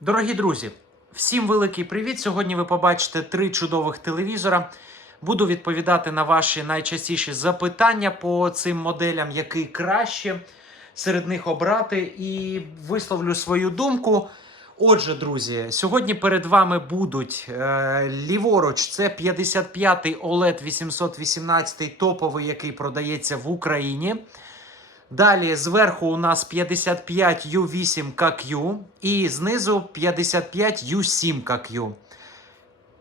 Дорогі друзі, всім великий привіт! Сьогодні ви побачите три чудових телевізора. Буду відповідати на ваші найчастіші запитання по цим моделям, який краще серед них обрати, і висловлю свою думку. Отже, друзі, сьогодні перед вами будуть е, ліворуч. Це 55-й OLED 818 топовий, який продається в Україні. Далі зверху у нас 55U8KQ і знизу 55U7KQ.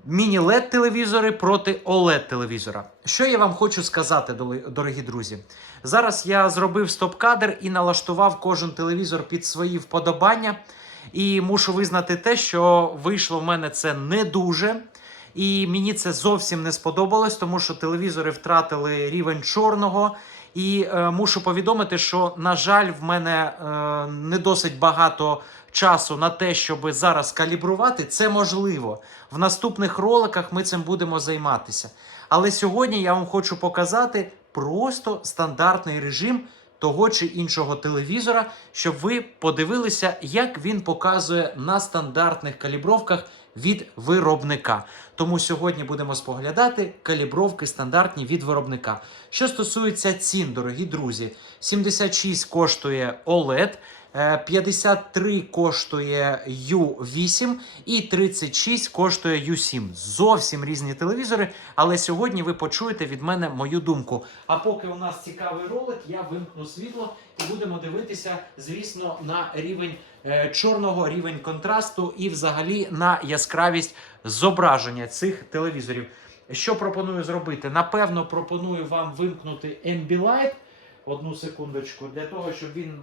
Міні-LED телевізори проти OLED телевізора. Що я вам хочу сказати, дорогі друзі? Зараз я зробив стоп-кадр і налаштував кожен телевізор під свої вподобання. І мушу визнати те, що вийшло в мене це не дуже. І мені це зовсім не сподобалось, тому що телевізори втратили рівень чорного. І е, мушу повідомити, що, на жаль, в мене е, не досить багато часу на те, щоб зараз калібрувати. Це можливо. В наступних роликах ми цим будемо займатися. Але сьогодні я вам хочу показати просто стандартний режим того чи іншого телевізора, щоб ви подивилися, як він показує на стандартних калібровках від виробника. Тому сьогодні будемо споглядати калібровки стандартні від виробника. Що стосується цін, дорогі друзі, 76 коштує OLED. Е, 53 коштує U8 і 36 коштує U7. Зовсім різні телевізори, але сьогодні ви почуєте від мене мою думку. А поки у нас цікавий ролик, я вимкну світло і будемо дивитися, звісно, на рівень е, чорного, рівень контрасту і взагалі на яскравість зображення цих телевізорів. Що пропоную зробити? Напевно, пропоную вам вимкнути Ambilight. Одну секундочку, для того, щоб він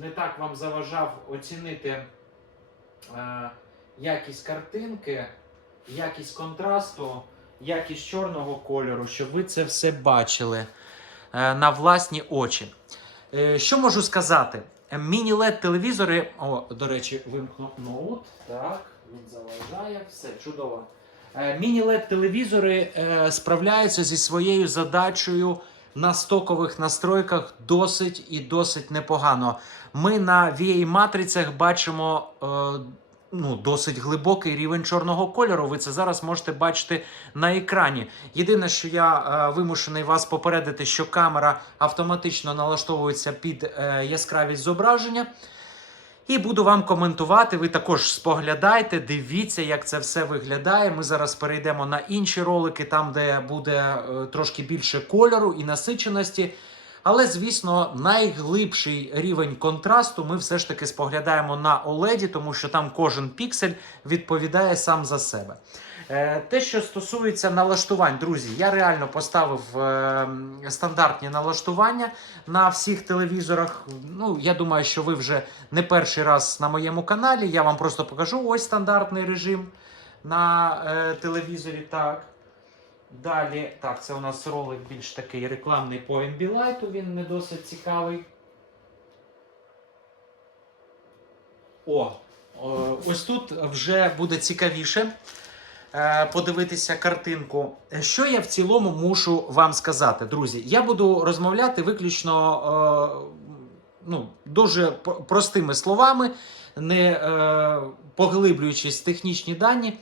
не так вам заважав оцінити е, якість картинки, якість контрасту, якість чорного кольору, щоб ви це все бачили е, на власні очі. Е, що можу сказати? Міні-лед телевізори. О, до речі, вимкну ноут. Так, він заважає, все чудово. Е, Міні-лед телевізори е, справляються зі своєю задачею на стокових настройках досить і досить непогано. Ми на VA-матрицях бачимо е, ну, досить глибокий рівень чорного кольору. Ви це зараз можете бачити на екрані. Єдине, що я е, вимушений вас попередити, що камера автоматично налаштовується під е, яскравість зображення. І буду вам коментувати. Ви також споглядайте, дивіться, як це все виглядає. Ми зараз перейдемо на інші ролики, там, де буде е, трошки більше кольору і насиченості. Але, звісно, найглибший рівень контрасту ми все ж таки споглядаємо на OLED, тому що там кожен піксель відповідає сам за себе. Е, Те, що стосується налаштувань, друзі, я реально поставив е, стандартні налаштування на всіх телевізорах. Ну, я думаю, що ви вже не перший раз на моєму каналі. Я вам просто покажу ось стандартний режим на е, телевізорі. Так. Далі, так, це у нас ролик більш такий рекламний по Ambilight, він не досить цікавий. О, ось тут вже буде цікавіше подивитися картинку. Що я в цілому мушу вам сказати, друзі? Я буду розмовляти виключно е, ну, дуже простими словами, не е, поглиблюючись в технічні дані.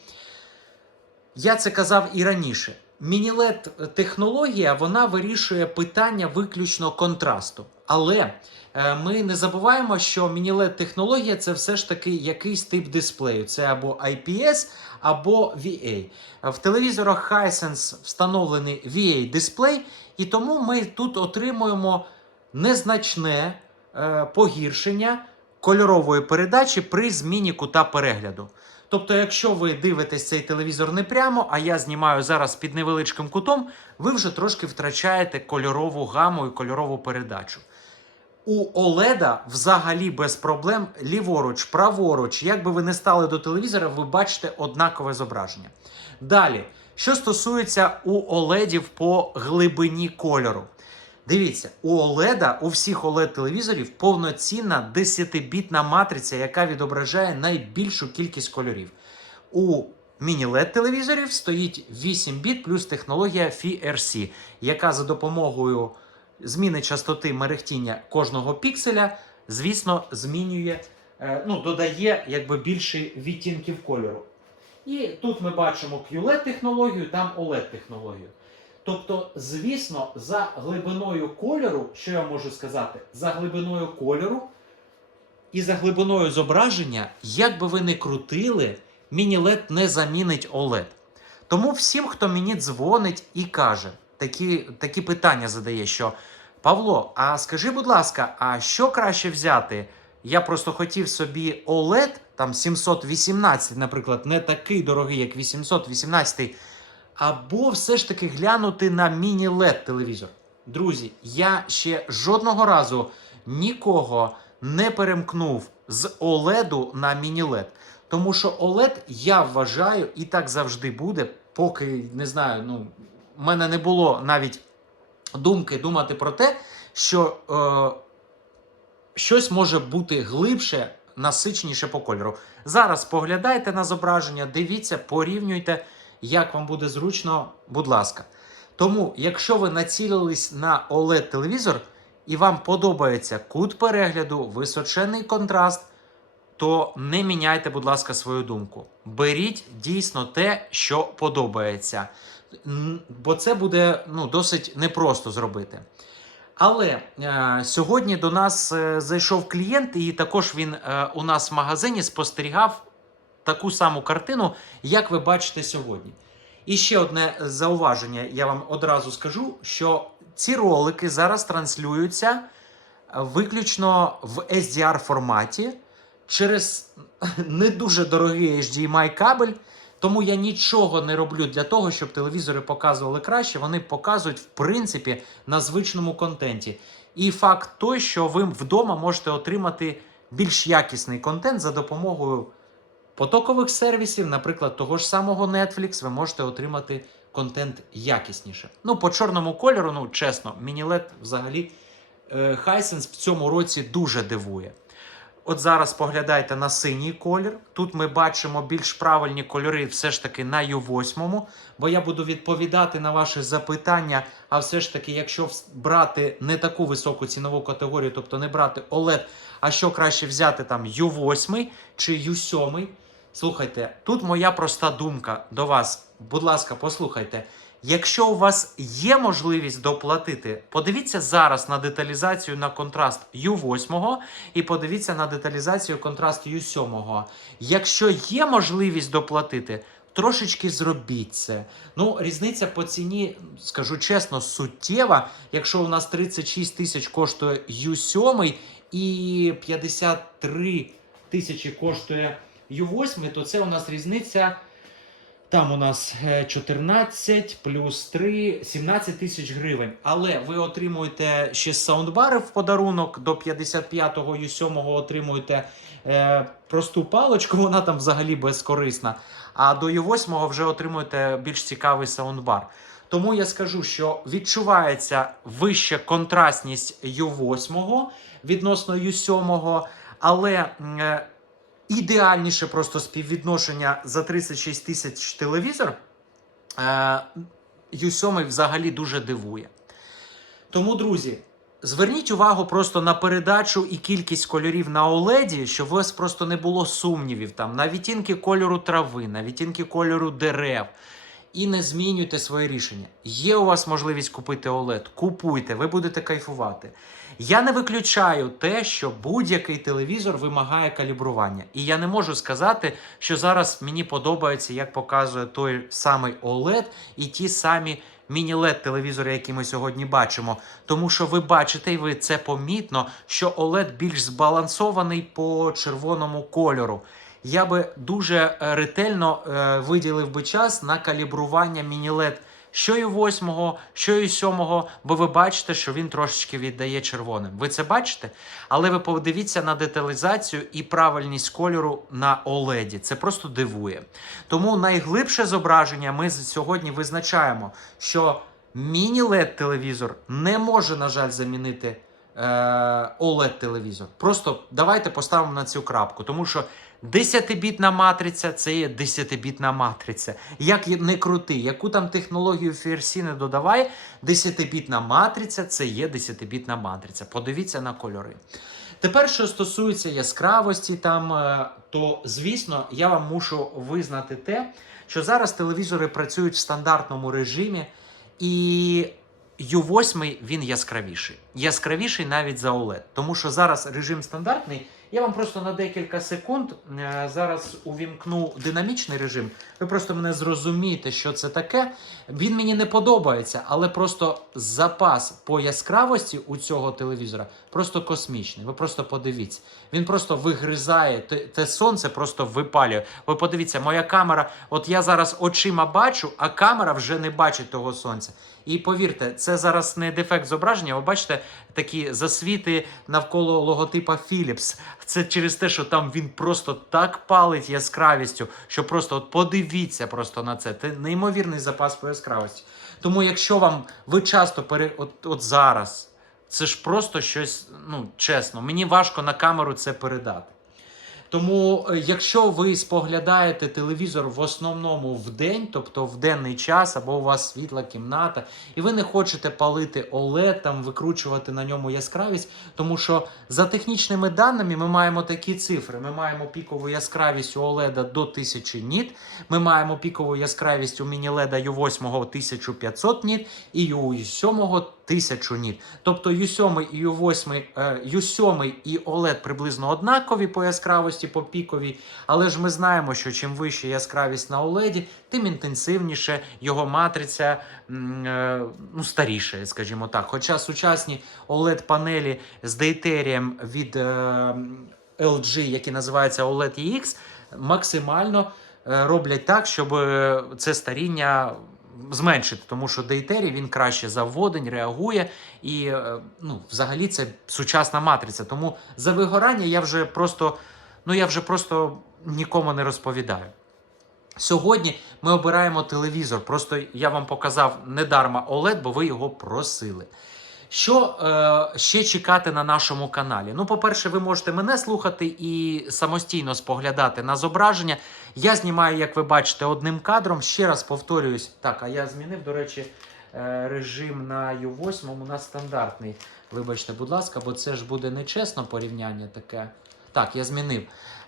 Я це казав і раніше. Мінілет технологія вона вирішує питання виключно контрасту. Але е, ми не забуваємо, що мінілет технологія це все ж таки якийсь тип дисплею. Це або IPS, або VA. В телевізорах Hisense встановлений VA дисплей, і тому ми тут отримуємо незначне е, погіршення кольорової передачі при зміні кута перегляду. Тобто, якщо ви дивитесь цей телевізор не прямо, а я знімаю зараз під невеличким кутом, ви вже трошки втрачаєте кольорову гаму і кольорову передачу. У OLED взагалі без проблем ліворуч, праворуч, як би ви не стали до телевізора, ви бачите однакове зображення. Далі, що стосується у OLED по глибині кольору. Дивіться, у OLED, у всіх OLED-телевізорів повноцінна 10-бітна матриця, яка відображає найбільшу кількість кольорів. У міні-LED телевізорів стоїть 8 біт плюс технологія FRC, яка за допомогою зміни частоти мерехтіння кожного пікселя, звісно, змінює е, ну, додає якби більше відтінків кольору. І тут ми бачимо QLED технологію, там OLED технологію. Тобто, звісно, за глибиною кольору, що я можу сказати, за глибиною кольору і за глибиною зображення, як би ви не крутили, міні-LED не замінить OLED. Тому всім, хто мені дзвонить і каже, такі, такі питання задає, що Павло, а скажи, будь ласка, а що краще взяти? Я просто хотів собі OLED, там 718, наприклад, не такий дорогий, як 818, або все ж таки глянути на міні-LED телевізор. Друзі, я ще жодного разу нікого не перемкнув з OLED на міні-LED. Тому що OLED, я вважаю, і так завжди буде, поки не знаю, ну, в мене не було навіть думки думати про те, що е, щось може бути глибше, насичніше по кольору. Зараз поглядайте на зображення, дивіться, порівнюйте, як вам буде зручно, будь ласка. Тому, якщо ви націлились на OLED телевізор і вам подобається кут перегляду, височений контраст, то не міняйте, будь ласка, свою думку. Беріть дійсно те, що подобається. Бо це буде ну, досить непросто зробити. Але е, сьогодні до нас е, зайшов клієнт, і також він е, у нас в магазині спостерігав таку саму картину, як ви бачите сьогодні. І ще одне зауваження, я вам одразу скажу, що ці ролики зараз транслюються виключно в SDR форматі через не дуже дорогий HDMI кабель. Тому я нічого не роблю для того, щоб телевізори показували краще. Вони показують, в принципі, на звичному контенті. І факт той, що ви вдома можете отримати більш якісний контент за допомогою потокових сервісів, наприклад, того ж самого Netflix, ви можете отримати контент якісніше. Ну, по чорному кольору, ну чесно, міні-LED взагалі Hisense в цьому році дуже дивує. От зараз поглядайте на синій колір. Тут ми бачимо більш правильні кольори все ж таки на U8, бо я буду відповідати на ваші запитання. А все ж таки, якщо брати не таку високу цінову категорію, тобто не брати OLED, а що краще взяти там U8 чи U7. Слухайте, тут моя проста думка до вас. Будь ласка, послухайте. Якщо у вас є можливість доплатити, подивіться зараз на деталізацію на контраст U8 і подивіться на деталізацію контраст U7. Якщо є можливість доплатити, трошечки зробіть це. Ну, різниця по ціні, скажу чесно, суттєва. Якщо у нас 36 тисяч коштує U7 і 53 тисячі коштує U8, то це у нас різниця. Там у нас е, 14 плюс 3, 17 тисяч гривень. Але ви отримуєте ще саундбари в подарунок. До 55-го і 7-го отримуєте е, просту паличку, вона там взагалі безкорисна. А до Ю8 вже отримуєте більш цікавий саундбар. Тому я скажу, що відчувається вища контрастність Ю8 відносно Ю7, але. е, ідеальніше просто співвідношення за 36 тисяч телевізор. Е, U7 взагалі дуже дивує. Тому, друзі, зверніть увагу просто на передачу і кількість кольорів на OLED, щоб у вас просто не було сумнівів там на відтінки кольору трави, на відтінки кольору дерев. І не змінюйте своє рішення. Є у вас можливість купити OLED, купуйте, ви будете кайфувати. Я не виключаю те, що будь-який телевізор вимагає калібрування. І я не можу сказати, що зараз мені подобається, як показує той самий OLED і ті самі міні-LED телевізори, які ми сьогодні бачимо. Тому що ви бачите, і ви це помітно, що OLED більш збалансований по червоному кольору. Я би дуже е, ретельно е, виділив би час на калібрування міні-LED що і 8, що і 7, бо ви бачите, що він трошечки віддає червоним. Ви це бачите? Але ви подивіться на деталізацію і правильність кольору на OLED. Це просто дивує. Тому найглибше зображення ми сьогодні визначаємо, що міні-LED телевізор не може, на жаль, замінити е, OLED телевізор. Просто давайте поставимо на цю крапку, тому що 10-бітна матриця це є 10-бітна матриця. Як не крути, яку там технологію FRC не додавай, 10-бітна матриця це є 10-бітна матриця. Подивіться на кольори. Тепер, що стосується яскравості, там, е, то звісно, я вам мушу визнати те, що зараз телевізори працюють в стандартному режимі, і U8 він яскравіший. Яскравіший навіть за OLED. Тому що зараз режим стандартний. Я вам просто на декілька секунд е, зараз увімкну динамічний режим. Ви просто мене зрозумієте, що це таке. Він мені не подобається, але просто запас по яскравості у цього телевізора просто космічний. Ви просто подивіться. Він просто вигризає те, сонце, просто випалює. Ви подивіться, моя камера, от я зараз очима бачу, а камера вже не бачить того сонця. І повірте, це зараз не дефект зображення. Ви бачите такі засвіти навколо логотипа Philips. Це через те, що там він просто так палить яскравістю, що просто от подивіться просто на це. Це неймовірний запас по яскравості. Тому, якщо вам ви часто пере от, от зараз, це ж просто щось, ну чесно, мені важко на камеру це передати. Тому, е, якщо ви споглядаєте телевізор в основному в день, тобто в денний час, або у вас світла кімната, і ви не хочете палити OLED, там викручувати на ньому яскравість, тому що за технічними даними ми маємо такі цифри: ми маємо пікову яскравість у OLED до 1000 ніт, ми маємо пікову яскравість у міні-LED U8 1500 ніт і у U7 1000 ніт. Тобто U7 і U8, е, U7 і OLED приблизно однакові по яскравості, по піковій, але ж ми знаємо, що чим вища яскравість на OLED, тим інтенсивніше його матриця е, ну, старіше, скажімо так. Хоча сучасні OLED-панелі з дейтерієм від е, LG, які називаються OLED EX, максимально е, роблять так, щоб е, це старіння зменшити, тому що дейтерій він краще за вводень, реагує, і е, ну, взагалі це сучасна матриця. Тому за вигорання я вже просто, ну я вже просто нікому не розповідаю. Сьогодні ми обираємо телевізор. Просто я вам показав недарма OLED, бо ви його просили. Що е, ще чекати на нашому каналі? Ну, по-перше, ви можете мене слухати і самостійно споглядати на зображення. Я знімаю, як ви бачите, одним кадром. Ще раз повторююсь. Так, а я змінив, до речі, е, режим на U8 у нас стандартний. Вибачте, будь ласка, бо це ж буде нечесно порівняння таке. Так, я змінив.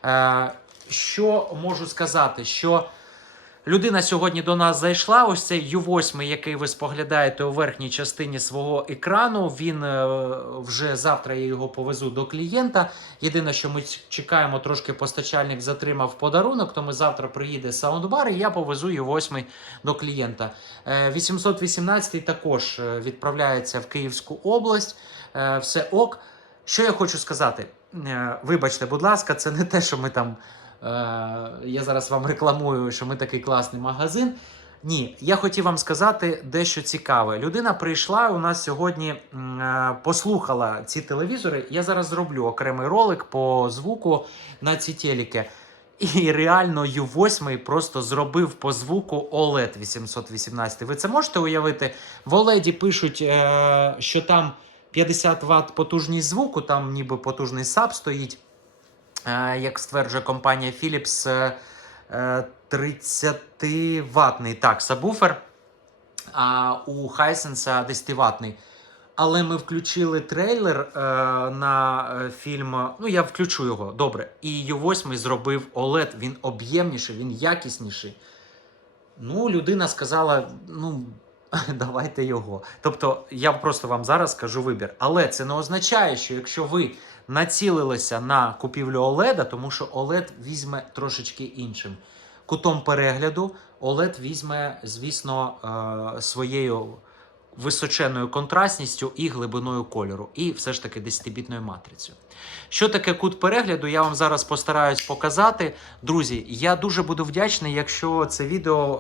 Е, що можу сказати? Що Людина сьогодні до нас зайшла. Ось цей U8, який ви споглядаєте у верхній частині свого екрану. Він е, вже завтра я його повезу до клієнта. Єдине, що ми чекаємо, трошки постачальник затримав подарунок, тому завтра приїде саундбар, і я повезу U8 до клієнта. Е, 818 також е, відправляється в Київську область. Е, Все ок. Що я хочу сказати? Е, Вибачте, будь ласка, це не те, що ми там. Е, я зараз вам рекламую, що ми такий класний магазин. Ні, я хотів вам сказати дещо цікаве. Людина прийшла у нас сьогодні, е, послухала ці телевізори. Я зараз зроблю окремий ролик по звуку на ці телеки. І реально U8 просто зробив по звуку OLED 818. Ви це можете уявити? В OLED пишуть, е, що там 50 Вт потужність звуку, там ніби потужний САП стоїть. Е, як стверджує компанія Philips, е, е, 30 ватний так, сабвуфер, а у Hisense 10 ватний. Але ми включили трейлер е, на е, фільм. Ну, я включу його добре. І U8 зробив OLED. Він об'ємніший, він якісніший. Ну, людина сказала: ну, давайте його. Тобто, я просто вам зараз скажу вибір. Але це не означає, що якщо ви націлилися на купівлю OLED, тому що OLED візьме трошечки іншим кутом перегляду. OLED візьме, звісно, е, своєю височеною контрастністю і глибиною кольору, і все ж таки 10-бітною матрицею. Що таке кут перегляду, я вам зараз постараюсь показати. Друзі, я дуже буду вдячний, якщо це відео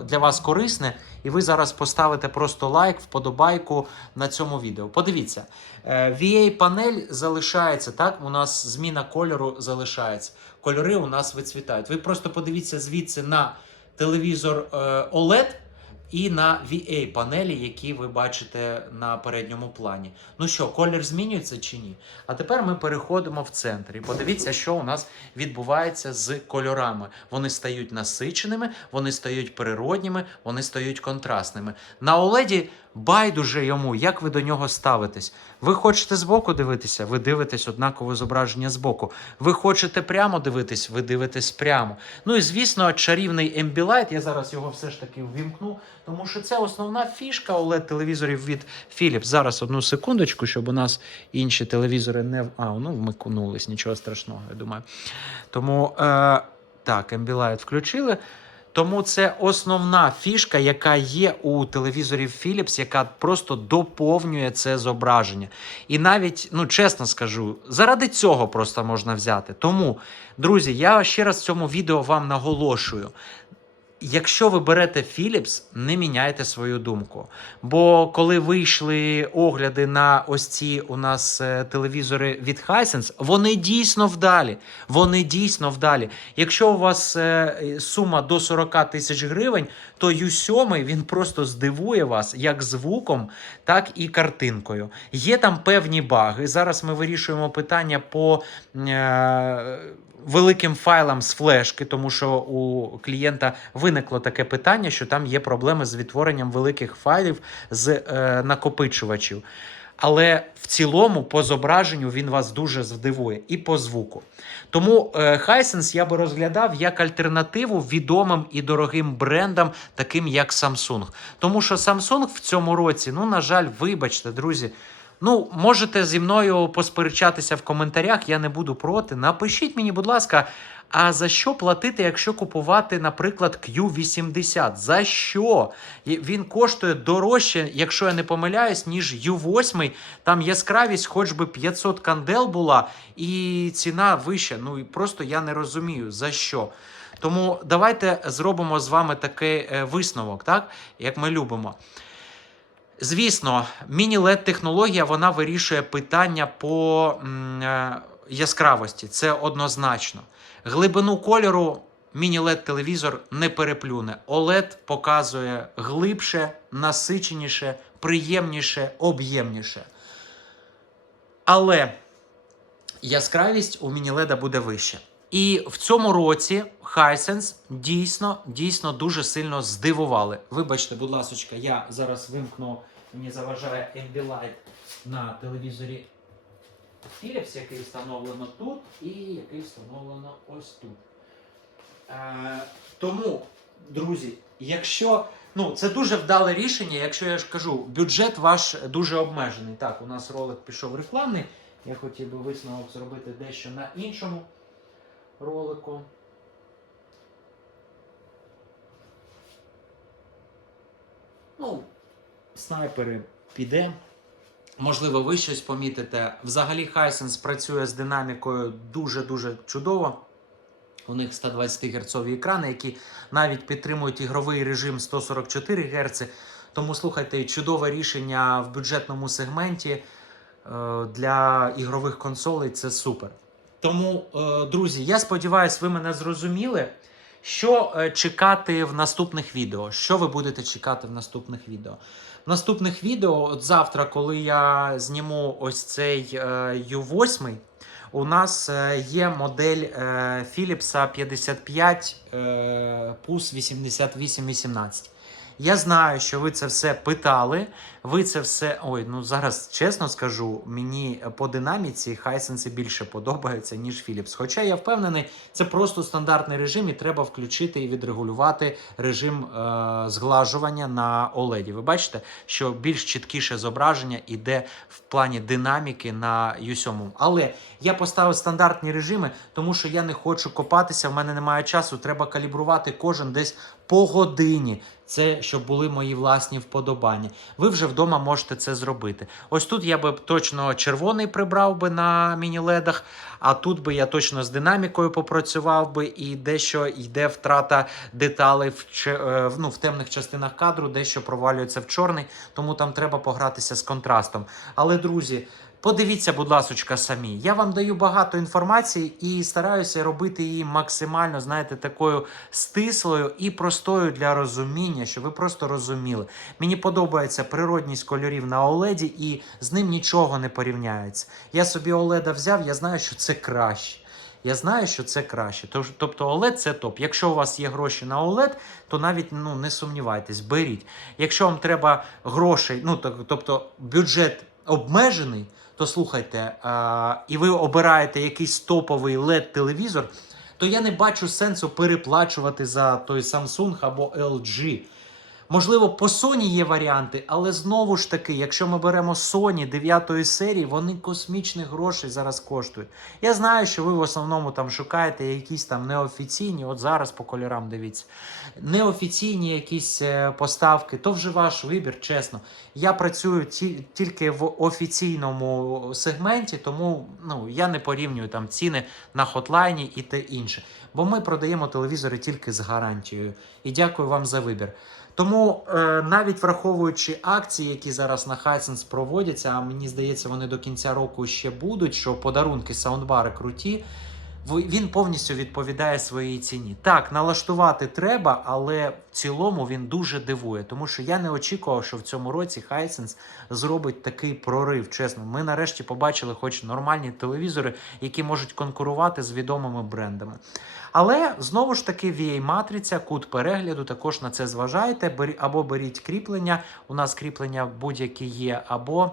е, для вас корисне, і ви зараз поставите просто лайк, вподобайку на цьому відео. Подивіться, е, VA-панель залишається, так? У нас зміна кольору залишається. Кольори у нас вицвітають. Ви просто подивіться звідси на телевізор е, OLED і на VA-панелі, які ви бачите на передньому плані. Ну що, колір змінюється чи ні? А тепер ми переходимо в центр. І подивіться, що у нас відбувається з кольорами. Вони стають насиченими, вони стають природніми, вони стають контрастними. На OLED Байдуже йому, як ви до нього ставитесь. Ви хочете збоку дивитися, ви дивитесь однакове зображення збоку. Ви хочете прямо дивитись, ви дивитесь прямо. Ну і звісно, чарівний Ambilight, я зараз його все ж таки ввімкну, тому що це основна фішка oled телевізорів від Philips. Зараз одну секундочку, щоб у нас інші телевізори не а, ну вмикнулись, нічого страшного, я думаю. Тому е, так, Ambilight включили. Тому це основна фішка, яка є у телевізорів Philips, яка просто доповнює це зображення. І навіть, ну чесно скажу, заради цього просто можна взяти. Тому, друзі, я ще раз в цьому відео вам наголошую. Якщо ви берете Philips, не міняйте свою думку. Бо коли вийшли огляди на ось ці у нас е, телевізори від Hisense, вони дійсно вдалі. Вони дійсно вдалі. Якщо у вас е, сума до 40 тисяч гривень, то U7 він просто здивує вас як звуком, так і картинкою. Є там певні баги. Зараз ми вирішуємо питання по. Е- великим файлам з флешки, тому що у клієнта виникло таке питання, що там є проблеми з відтворенням великих файлів з е, накопичувачів. Але в цілому, по зображенню, він вас дуже здивує і по звуку. Тому е, Hisense я би розглядав як альтернативу відомим і дорогим брендам, таким як Samsung. Тому що Samsung в цьому році, ну, на жаль, вибачте, друзі. Ну, можете зі мною посперечатися в коментарях, я не буду проти. Напишіть мені, будь ласка, а за що платити, якщо купувати, наприклад, Q80? За що? Він коштує дорожче, якщо я не помиляюсь, ніж U8. Там яскравість, хоч би 500 кандел була, і ціна вища. Ну і просто я не розумію за що. Тому давайте зробимо з вами такий е, висновок, так? Як ми любимо. Звісно, міні-лед технологія вона вирішує питання по е, яскравості. Це однозначно. Глибину кольору міні-лед телевізор не переплюне. OLED показує глибше, насиченіше, приємніше, об'ємніше. Але яскравість у міні-леда буде вища. І в цьому році Hisense дійсно, дійсно дуже сильно здивували. Вибачте, будь ласка, я зараз вимкну, мені заважає Ambilight на телевізорі Philips, який встановлено тут, і який встановлено ось тут. Е, тому, друзі, якщо. Ну, це дуже вдале рішення, якщо я ж кажу, бюджет ваш дуже обмежений. Так, у нас ролик пішов рекламний. Я хотів би висновок зробити дещо на іншому ролику. Ну, снайпери піде. Можливо, ви щось помітите. Взагалі, Hisense працює з динамікою дуже-дуже чудово. У них 120 Гц екрани, які навіть підтримують ігровий режим 144 Гц. Тому слухайте, чудове рішення в бюджетному сегменті е, для ігрових консолей це супер. Тому, е, друзі, я сподіваюся, ви мене зрозуміли. Що е, чекати в наступних відео? Що ви будете чекати в наступних відео? В наступних відео, от завтра, коли я зніму ось цей е, U8, у нас е, є модель е, Philips 55 е, PUS 8818. Я знаю, що ви це все питали. Ви це все. Ой, ну зараз чесно скажу, мені по динаміці Hisense більше подобається, ніж Philips. Хоча я впевнений, це просто стандартний режим, і треба включити і відрегулювати режим е- зглажування на OLED. Ви бачите, що більш чіткіше зображення іде в плані динаміки на U7. Але я поставив стандартні режими, тому що я не хочу копатися. В мене немає часу. Треба калібрувати кожен десь по годині. Це щоб були мої власні вподобання. Ви вже вдома можете це зробити. Ось тут я би точно червоний прибрав би на міні-ледах, а тут би я точно з динамікою попрацював би і дещо йде втрата деталей в, е, ну, в темних частинах кадру, дещо провалюється в чорний, тому там треба погратися з контрастом. Але, друзі. Подивіться, будь ласочка, самі. Я вам даю багато інформації і стараюся робити її максимально, знаєте, такою стислою і простою для розуміння, щоб ви просто розуміли. Мені подобається природність кольорів на OLED і з ним нічого не порівняється. Я собі OLED взяв, я знаю, що це краще. Я знаю, що це краще. Тобто OLED це топ. Якщо у вас є гроші на OLED, то навіть ну, не сумнівайтесь, беріть. Якщо вам треба грошей, ну тобто бюджет обмежений, то слухайте, а, і ви обираєте якийсь топовий LED телевізор, то я не бачу сенсу переплачувати за той Samsung або LG. Можливо, по Sony є варіанти, але знову ж таки, якщо ми беремо Sony 9 серії, вони космічних грошей зараз коштують. Я знаю, що ви в основному там шукаєте якісь там неофіційні, от зараз по кольорам дивіться, неофіційні якісь е, поставки, то вже ваш вибір, чесно. Я працюю ті, тільки в офіційному сегменті, тому ну, я не порівнюю там ціни на хотлайні і те інше. Бо ми продаємо телевізори тільки з гарантією. І дякую вам за вибір. Тому е, навіть враховуючи акції, які зараз на Hisense проводяться, а мені здається, вони до кінця року ще будуть, що подарунки саундбари круті, він повністю відповідає своїй ціні. Так, налаштувати треба, але в цілому він дуже дивує, тому що я не очікував, що в цьому році Hisense зробить такий прорив. Чесно, ми нарешті побачили хоч нормальні телевізори, які можуть конкурувати з відомими брендами. Але знову ж таки, VA-матриця, кут перегляду, також на це зважайте. Або беріть кріплення. У нас кріплення будь-які є, або,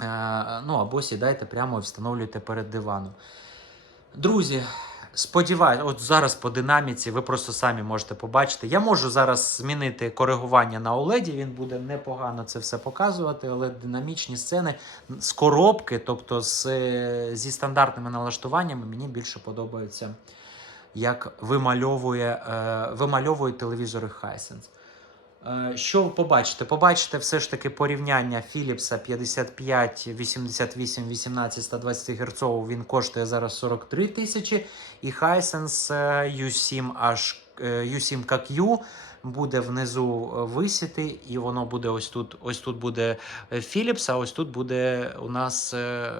е, ну, або сідайте прямо і встановлюйте перед диваном. Друзі, сподіваюся, от зараз по динаміці, ви просто самі можете побачити. Я можу зараз змінити коригування на OLED, він буде непогано це все показувати, але динамічні сцени з коробки, тобто з, е, зі стандартними налаштуваннями, мені більше подобаються, як вимальовує, е, вимальовують телевізори Hisense. Е, Що ви побачите? Побачите все ж таки порівняння Philips 55, 88, 18, 120 Гц. Він коштує зараз 43 тисячі. І Hisense е, U7 аж е, U7 KQ буде внизу е, висіти, і воно буде ось тут. Ось тут буде е, Philips, а ось тут буде у нас е,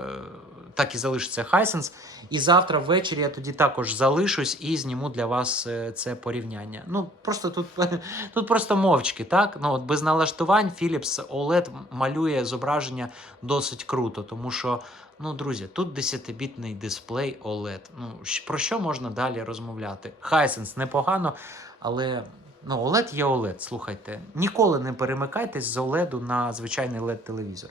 так і залишиться Hisense. І завтра ввечері я тоді також залишусь і зніму для вас це порівняння. Ну просто тут Тут просто мовчки, так? Ну, от без налаштувань Philips OLED малює зображення досить круто, тому що, ну, друзі, тут 10-бітний дисплей OLED. Ну, про що можна далі розмовляти? Hisense непогано, але ну, OLED є OLED, слухайте. Ніколи не перемикайтесь з OLED на звичайний LED-телевізор.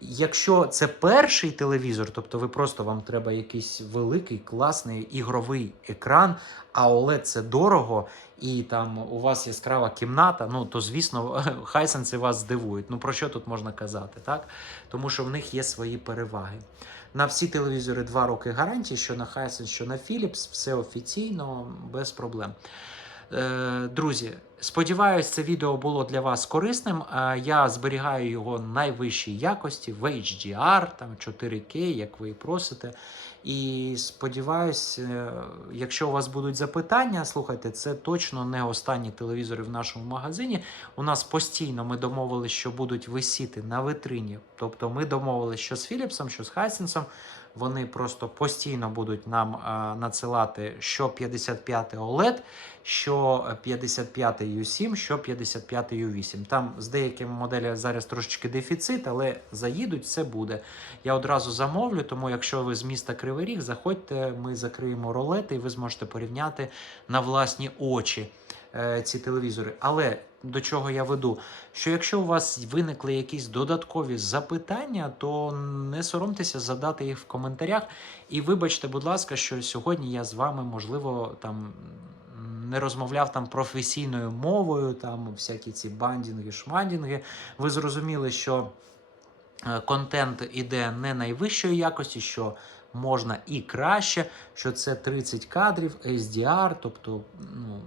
Якщо це перший телевізор, тобто ви просто вам треба якийсь великий, класний ігровий екран, а OLED це дорого, і там у вас яскрава кімната, ну то звісно, хайсенси вас здивують. Ну про що тут можна казати, так? Тому що в них є свої переваги. На всі телевізори 2 роки гарантії, що на Hisense, що на Philips, все офіційно, без проблем. Е, Друзі, сподіваюсь, це відео було для вас корисним. Е, Я зберігаю його найвищій якості в HDR, там 4K, як ви і просите. І сподіваюсь, е, якщо у вас будуть запитання, слухайте, це точно не останні телевізори в нашому магазині. У нас постійно ми домовилися, що будуть висіти на витрині. Тобто ми домовилися, що з Philips, що з Hisense. Вони просто постійно будуть нам а, надсилати що 55 OLED, що 55 U7, що 55 U8. Там з деякими моделями зараз трошечки дефіцит, але заїдуть, все буде. Я одразу замовлю, тому якщо ви з міста Кривий Ріг, заходьте, ми закриємо ролети, і ви зможете порівняти на власні очі е, ці телевізори. Але до чого я веду? Що якщо у вас виникли якісь додаткові запитання, то не соромтеся задати їх в коментарях. І вибачте, будь ласка, що сьогодні я з вами, можливо, там. Не розмовляв там професійною мовою, там всякі ці бандінги, шмандінги. Ви зрозуміли, що е, контент іде не найвищої якості, що можна і краще, що це 30 кадрів, SDR, тобто ну,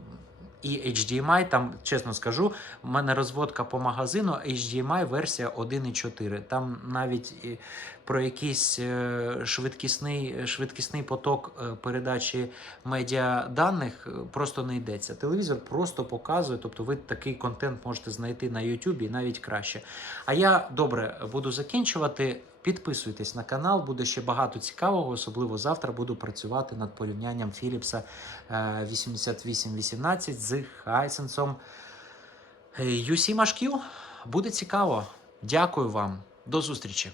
і HDMI, там, чесно скажу, в мене розводка по магазину HDMI версія 1.4. Там навіть про якийсь е, швидкісний, швидкісний поток е, передачі медіа даних е, просто не йдеться. Телевізор просто показує, тобто ви такий контент можете знайти на YouTube і навіть краще. А я добре буду закінчувати. Підписуйтесь на канал, буде ще багато цікавого. Особливо завтра буду працювати над порівнянням Philips е, 8818 з Hisense U7 Буде цікаво. Дякую вам. До зустрічі.